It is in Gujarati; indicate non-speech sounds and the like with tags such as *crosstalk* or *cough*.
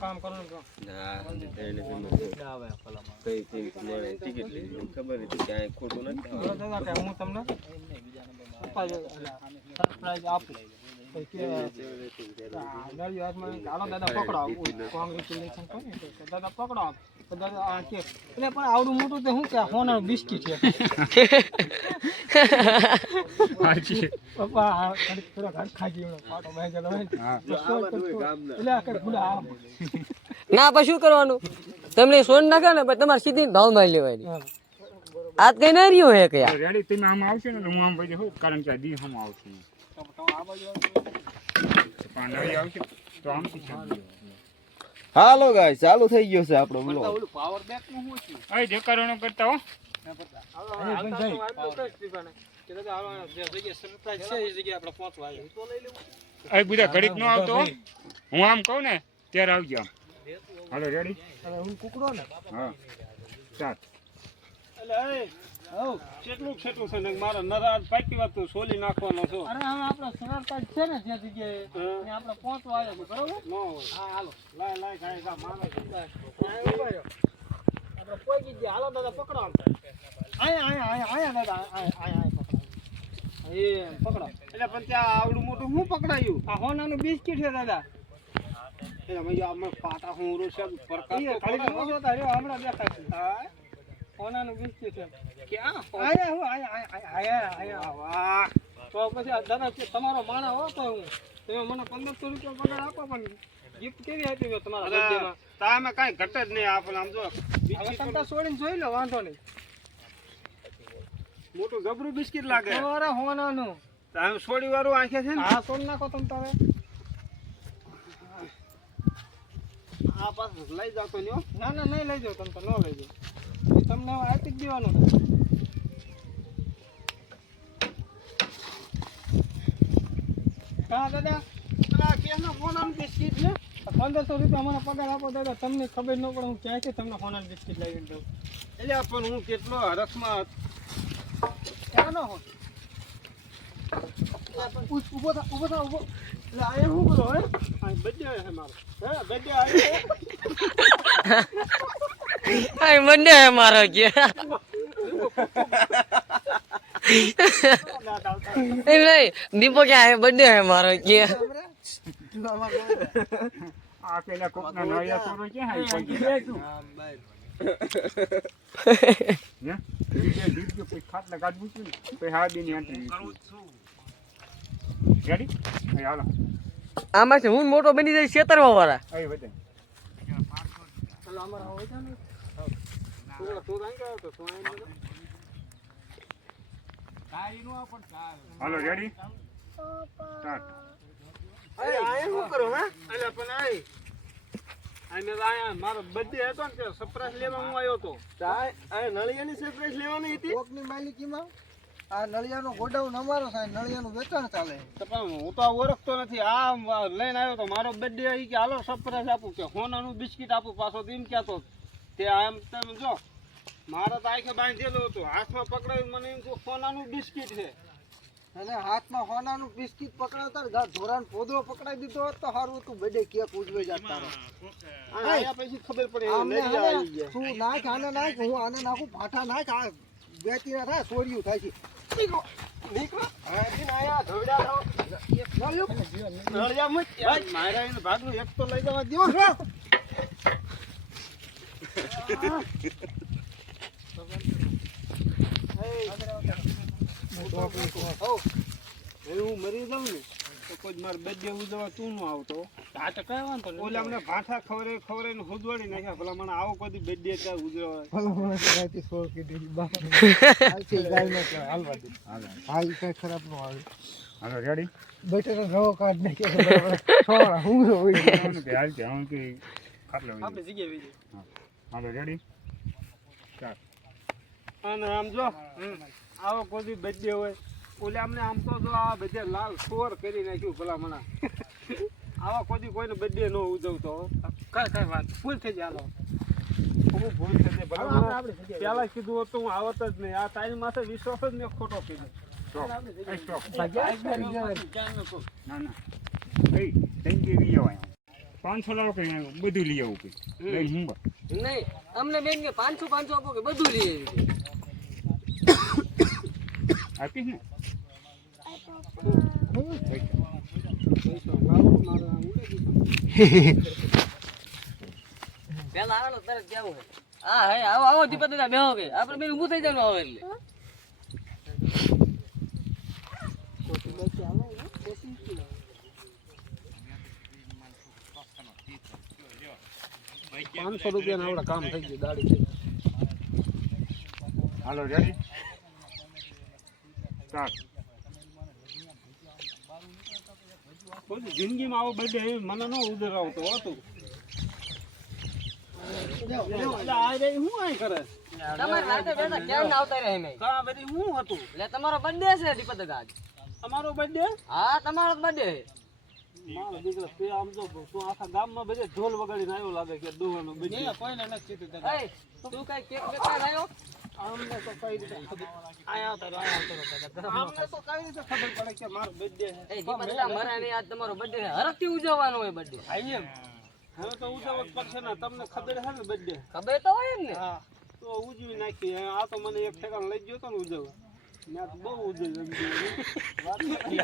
કામ કરો. ના કઈ કઈ મળે ટિકિટ ખબર હતી કે આ ખોટું નથી. હું તમને આપું. તો કે આ નળી હાથમાં કે હાલો દાદા પકડો કોંગ્રેચ્યુલેશન કરી તો દાદા પકડો આમ. તો દાદા આ કે એટલે પણ આવડું મોટું તો શું કે હોનાર બિસ્કીટ છે પપ્પા આ ઘડીક થોડો ઘાટ ખાઈ ગયો પાટો બાય ગયેલો હોય ને. તો સોળ ટકો. એટલે આ કઈ ભૂલા આમ. ના પછી શું કરવાનું તમને સોન નાખે ને પછી તમારે સીધી ભાવમાં લેવાની હા. આજ કઈ ના રહ્યું હે કે યાર રેડી તમે આમ આવશો ને તો હું આમ પછી હોઉં કારણ કે આ દી હમ આવશું હાલો ગાય ચાલુ થઈ ગયો છે આપણો બ્લોગ પાવર બેક હો હાલતા શું છે આ જગ્યાએ કરતા બધા ઘડીક નો આવતો હો. હું આમ કહું ને ત્યારે આવજો હાલો રેડી હું કુકડો ને હા ચાલ હવ કેટલું છેટું છે ને મારા નરાજ પાકી વાત તું સોલી નાખવાનો છો? અરે હવે આપણે સરળતા છે ને જે જગ્યાએ આપણે પહોંચવા આવ્યા બરોબર? ન હોય. હા હાલો. લાય લાય અહીંયા ઊભા રહ્યો. આપણે પહોંચી ગયા હાલો દાદા પકડો. અહીંયા અહીંયા અહીંયા અહીંયા દાદા અહીંયા પકડો. એ પકડો. એટલે પણ ત્યાં આવડું મોટું હું પકડાયું? આ હોનાનું બિસ્કિટ છે દાદા. એટલે મેં આમાં પાટા હું છે પ્રકાશ ખાલી જોતા રહ્યો હમણાં બેઠા છે. હા હોનાનું બિસ્કિટ છે. ક્યાં અહીંયા હું આયા આયા અહીંયા વાહ તો પછી દાદા તમારો માણા હો તો હું. તમે મને પંદરસો રૂપિયા પગાર આપો પણ ગિફ્ટ કેવી આપી મેં તમારા બર્થડેમાં તામે કાંઈ ઘટ જ નહીં આપણે આમ જો તમતા છોડીને જોઈ લો વાંધો નહીં. મોટું ગબરું બિસ્કિટ લાગે. તમારા હોનાનું. તામે સોડી વાળું આંખે છે ને? હા સોન નાખો તમ તારે. આ પાસ લઈ જાવ તો ના ના નહીં લઈ જાઓ તમે તો ન લઈ એ તમને હવે આપી જ દેવાનું હા દાદા. આ કેસનો ફોન બિસ્કિટ છે? પંદરસો રૂપિયા મને પગાર આપો દાદા. તમને ખબર ન પડે હું ક્યાંથી તમને હોનાર બિસ્કિટ લાવી દઉં. એટલે પણ હું કેટલો રસમાં ક્યાં ન હો ઊભો થા ઊભો થા ઊભો. એટલે અહીંયા શું કરો હે? આ હે મારો. હે બર્થડે આવ્યો *laughs* આ બંને હે મારો કે એમ નહીં દીપો કે હે બંને હે મારો કે આ પેલા કોકના નળિયા હાઈ પડી આમાં છે હું મોટો બની જાય છેતરવા વાળા હાલો રેડી સ્ટાર્ટ અરે આય શું કરો હે? અલ્યા પણ આય. આને આયા મારો બર્થડે હતો ને સરપ્રાઈઝ લેવા હું આવ્યો તો આ નળિયાની સરપ્રાઈઝ લેવાની હતી? કોકની માલિકીમાં? આ નળિયાનો ગોડાઉન અમારો છે નળિયાનું વેચાણ ચાલે. તો પણ હું તો આ ઓળખતો નથી. આ લઈને આવ્યો તો મારો બર્થડે કે હાલો સરપ્રાઈઝ આપું કે સોનાનું બિસ્કિટ આપું પાછો એમ કહેતો. તે આમ તમે જો મારે તો આખે બાંધેલું હતું. હાથમાં પકડાયું મને એમ કે સોનાનું બિસ્કિટ છે. અને હાથમાં હોનાનું બિસ્કિટ પકડાવતા ને પોદરો પકડાઈ દીધો હોત તો સારું હતું. બેડે કેક ઉજવે જતા પછી ખબર પડે એ તું નાખ આને નાખ હું આને નાખું. ભાઠા નાખ આ બેટી ના થાય સોર્યું થાય છે. નીકળો. નીકળો. હા, આયા ધોળ્યા રહો. નળિયા મારા એને ભાગનું એક તો લઈ જવા હવે હું. મરી જાઉં ને તો કોઈ બે દેવું ઉજવવા તું ન આવતો. હા તો કઈ વાંધો નહીં ઓલા અમને ભાઠા ખવરે ખવરે ને નાખ્યા. ભલા મને આવો કોઈ birthday ત્યાં ઉજવવા ભલા મને ગાયથી સોળ કીધી બાપ *laughs* હાલથી ગાય નો કહેવાય, હાલવા દે. હાલ કઈ ખરાબ નો આવે. હાલો રેડી બેટે રવો કાઢ નાખ્યો છોડા હું હોય. *laughs* કે હાલ કે હું કે ખાટલો આપણે જગ્યાએ વીજે હાલો રેડી સ્ટાર્ટ અને આમ જો આવો કોઈ birthday હોય. ઓલે અમને આમ તો જો આ બધે લાલ સોર કરી નાખ્યું ભલા મને. આવા કોઈ કોઈને બર્થડે ન ઉજવતો. કઈ કઈ વાત. ફૂલ થઈ જાય હાલો. હું ભૂલ થઈ જાય. ભલા પહેલા કીધું હતું હું આવત જ નહીં. આ તારી માથે વિશ્વાસ જ મેં ખોટો કીધો. પાંચસો લાવો કે બધું લઈ આવું કે. નહીં અમને બેન કે પાંચસો પાંચસો આપો કે બધું લઈ આવી આપીશ ને? પેલા આવેલો તરત કેવું હે હા હે આવો આવો દીપક દાદા બેહો કે આપણે બેન ઊભું થઈ જવાનું આવે એટલે. પાંચસો રૂપિયા આપડે કામ થઈ ગયું દાડી થઈ હાલો રેડી સ્ટાર્ટ બધી જિંદગીમાં આવો બર્થડે મને ન ઉધરાવતો આવતો હતું. તમારો બર્થડે છે દીપક દાદા તમારો બર્થડે હા તમારો બર્થડે મારો દીકરો તે આમ તો તું આખા ગામમાં બધે ઢોલ વગાડીને આવ્યો લાગે કે દુવાનો બર્થડે કોઈને નથી કીધું તું કઈ કેક લેતા અમને તો કઈ રીતે આયા હતા આયા હતા અમને તો કઈ રીતે ખબર પડે કે મારો બર્થડે એ દીપક મારા નહીં આજ તમારો બર્થડે છે. હરખથી ઉજવવાનો હોય બર્થડે આઈ એમ. હવે તો ઉજવવો પડશે ને તમને ખબર છે ને બર્થડે ખબર તો હોય ને. હા તો ઉજવી નાખી. આ તો મને એક ઠેકાણ લઈ ગયો તો ને ઉજવવા. બહુ ઉજવી વાત નથી.